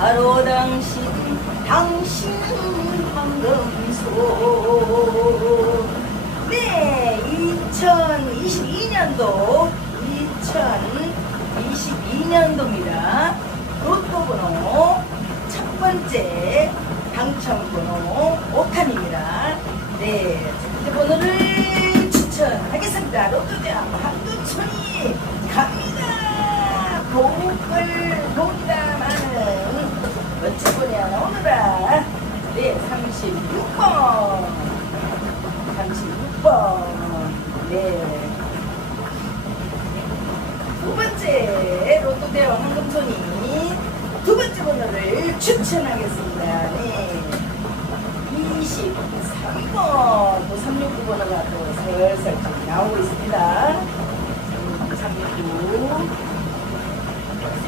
바로 당신 당신 황금소. 네 2022년도 2022년도입니다. 로또 번호 첫 번째 당첨번호 5탄입니다. 네 번호를 추천하겠습니다. 로또장 한두천이 갑니다 복을 봅니다 많은 멋진 분이 하나 오느라 네 36번 36번 네 두 번째 로또 대왕 황금손이 두 번째 번호를 추천하겠습니다. 네. 23번 또 369번호가 또 슬슬 좀 나오고 있습니다. 369.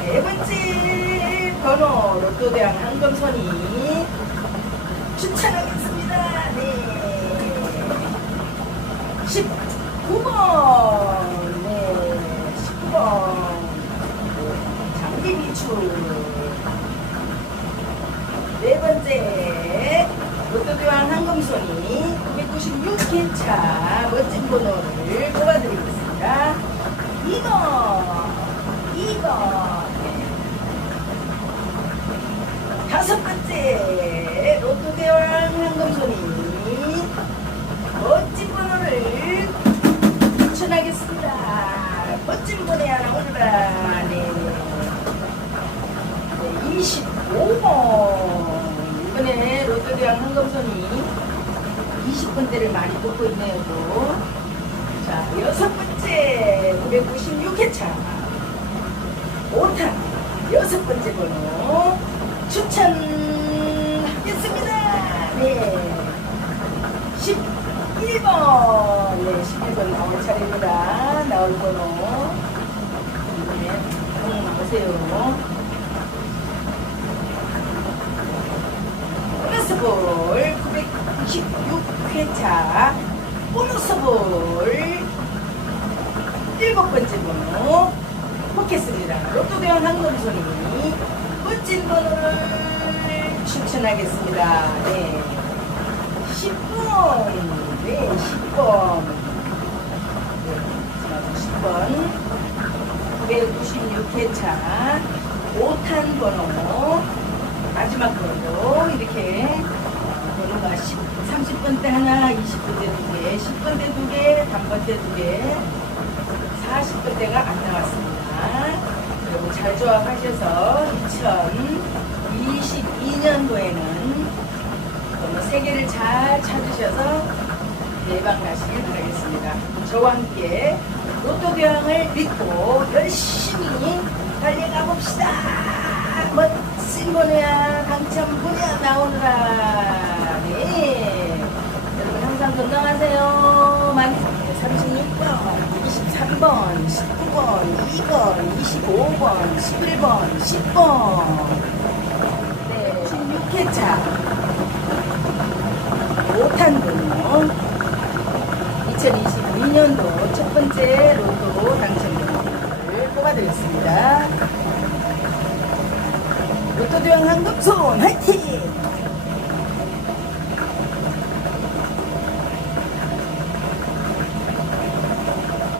세 번째 번호 로또 대왕 황금손이 추천하겠습니다. 네. 19번. 네 10번. 장비 비출. 네 번째 롯데교환 한금손이 996개차 멋진 번호를 뽑아드리겠습니다. 2번 2번 롯데대왕 한금손이 20분대를 많이 뽑고 있네요 또. 자 여섯 번째 996회차 5탄 여섯 번째 번호 추천하겠습니다. 네. 11번. 네, 11번 나올 차례입니다. 나올 번호. 이번에 공 나오세요. 보너스볼 996회차 보너스볼 일곱 번째 번호 뽑겠습니다. 로또 대왕 한금손이 멋진 번호를 추천하겠습니다. 네. 10번. 네, 10번. 네, 자, 10번. 996회차 5탄 번호. 마지막 번호. 이렇게 어, 번호가 10, 30번대 하나, 20번대 두 개, 10번대 두 개, 단번 대 두 개, 40번대가 안 나왔습니다. 여러분 잘 조합하셔서 2022년도에는 번호 세 개를 잘 찾으셔서 대박 나시길 바라겠습니다. 저와 함께 로또 교황을 믿고 열심히 달려가 봅시다. 멋진 번호야, 당첨 번호야 나오느라. 항상 건강하세요. 많이 36번, 23번, 19번, 2번, 25번, 11번, 10번. 네, 16회차. 5탄 번호 2022년도 첫 번째 로또 당첨번호를 뽑아드렸습니다. 로또 대왕 한금손 화이팅!